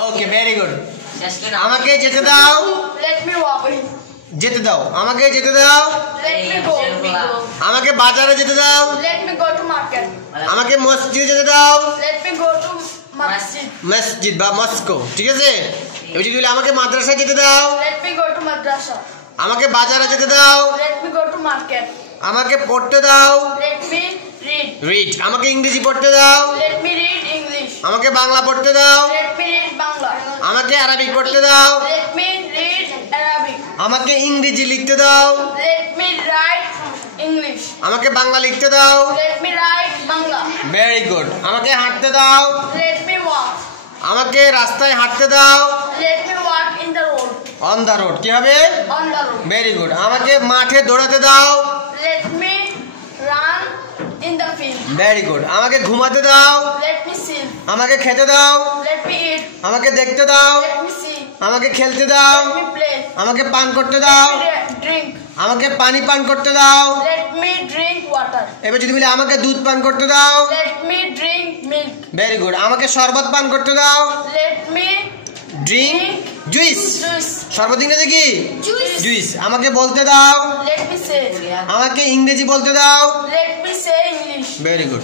Okay very good. আমাকে যেতে দাও। Let me walk. যেতে দাও। আমাকে যেতে দাও। Let me go. আমাকে বাজারে যেতে দাও। Let me go to market. আমাকে মসজিদে যেতে দাও। Let me go to masjid. মসজিদ বা মস্কো, ঠিক আছে। এবার যদি বলি আমাকে মাদ্রাসায় যেতে দাও। Let me go to madrasa. আমাকে বাজারে যেতে দাও। Let me go to market. আমাকে পড়তে দাও। Let me read. রিড। আমাকে ইংরেজি পড়তে দাও। Let me read English. আমাকে বাংলা পড়তে দাও। Let me read Bangla. আমাকে আরবিক পড়তে দাও। Let me read Arabic. আমাকে ইংরেজি লিখতে দাও। Let me write English. আমাকে বাংলা লিখতে দাও। Let me write Bangla. Very good. আমাকে হাঁটতে দাও। Let me walk. আমাকে রাস্তায় হাঁটতে দাও। Let me walk in the road. On the road, কি হবে? On the road. Very good. আমাকে মাঠে দৌড়াতে দাও। Let me run in the field. Very good. আমাকে ঘুমাতে দাও। Let me sleep. আমাকে খেতে দাও। Let me eat. আমাকে দেখতে দাও। Let me see. আমাকে খেলতে দাও। Let me play. আমাকে পান করতে দাও। Let me drink. আমাকে পানি পান করতে দাও। Let me drink water. এবার যদি বলি আমাকে দুধ পান করতে দাও। Let me drink milk. Very good. আমাকে শরবত পান করতে দাও। Let me drink juice. juice. শরবত ইংরেজি কি? Juice. জুইস। আমাকে বলতে দাও। Let me say. আমাকে ইংরেজি বলতে দাও। Let me say English. Very good.